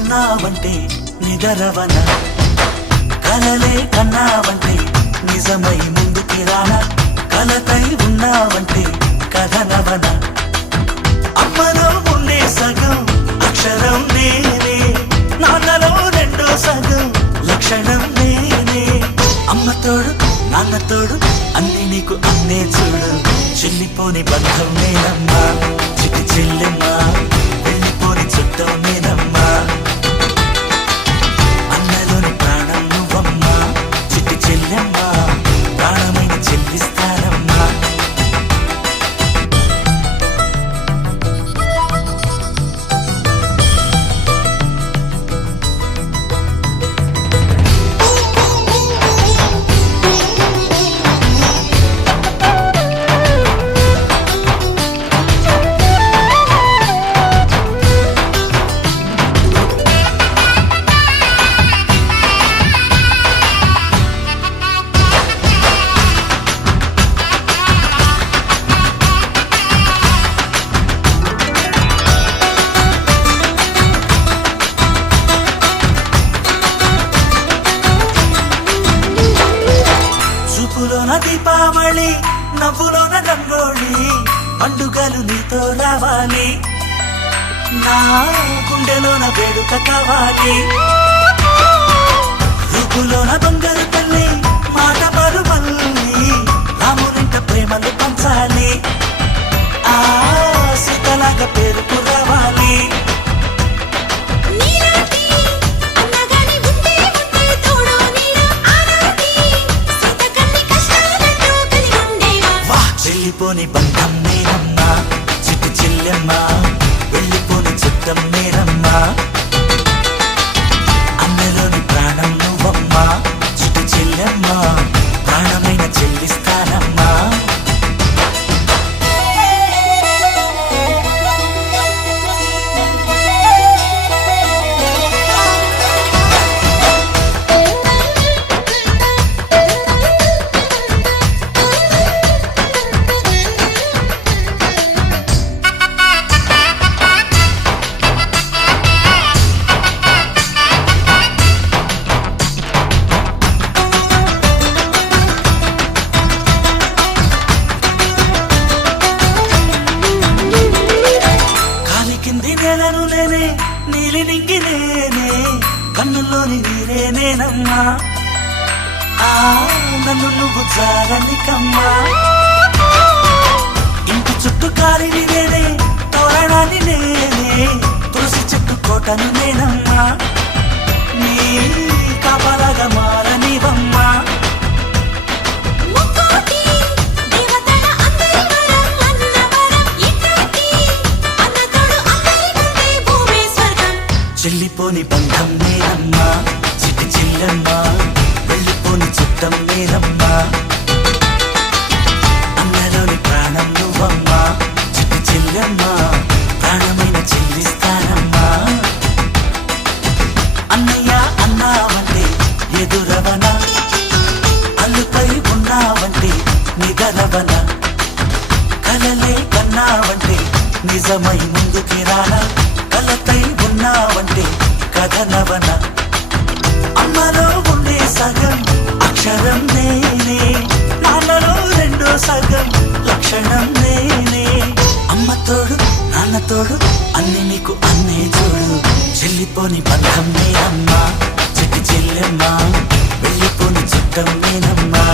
ఉన్నావంటే నిదరవన కలలే కన్నావంటే నిజమై ముందుకి రానా కలతై ఉన్నావంటే కథనవన అమ్మలో ఉండే సగం అక్షరం నేనే నాన్నలో రెండో సగం లక్షణం నేనే అమ్మతోడు నాన్నతోడు అన్ని నీకు అన్నే చూడు చెల్లిపోని బంధం నేనమ్మా చిటి చెల్లెమ్మా వెళ్ళిపోని చుట్టం నేనమ్మా అన్నలోని ప్రాణం నువ్వమ్మా చిటి చెల్లెమ్మా ప్రాణమైన చెల్లిస్తానమ్మా చూపులోన దీపావళి నవ్వులోన రంగోళి పండుగలు నీతో రావాలి నా గుండెలోన వేడుక కావాలి రూపులోన దొంగలు తల్లి మాట పరుమల్లి రామునింట ప్రేమలు పంచాలి ఆ సీతలాగా పేరుకు రావాలి వెళ్ళిపోని బంధం నేనమ్మా చిట్టి చెల్లెమ్మా వెళ్ళిపోని చుట్టం నేనమ్మా అన్నలోని ప్రాణం నువ్వమ్మా చిట్టి చెల్లెమ్మా ప్రాణమైన చెల్లిస్తానమ్మా నేలను నేనే నీలి నింగి నేనే కన్నుల్లోని నీరే నేనమ్మా ఆ నన్ను నువ్వు జారనికమ్మా ఇంటి చుట్టూ కాలిని నేనే తోరణాన్ని నేనే తులసి చెట్టు కోటను నేనమ్మా నీ కాపలాగా మారనివమ్మా చెల్లిపోని బంధం నేనమ్మా చిట్టి చెల్లెమ్మా వెళ్ళిపోని చుట్టం నేనమ్మా అన్నలోని ప్రాణం నువ్వమ్మా చిట్టి చెల్లెమ్మా ప్రాణమైన చెల్లిస్తానమ్మా అన్నయ్య అన్నావంటే ఎదురవన అల్లుపై ఉన్నావంటే నిదరవన కలలే కన్నావంటే నిజమై ముందుకి రానా కలతై ఉన్నావంటే కథనవన అమ్మలో ఉండే సగం అక్షరం నేనే నాన్నలో రెండో సగం లక్షణం నేనే అమ్మతోడు నాన్నతోడు అన్ని నీకు అన్నే చూడు చెల్లిపోని బంధం నేనమ్మా చిట్టి చెల్లెమ్మా వెళ్ళిపోని చుట్టం నేనమ్మా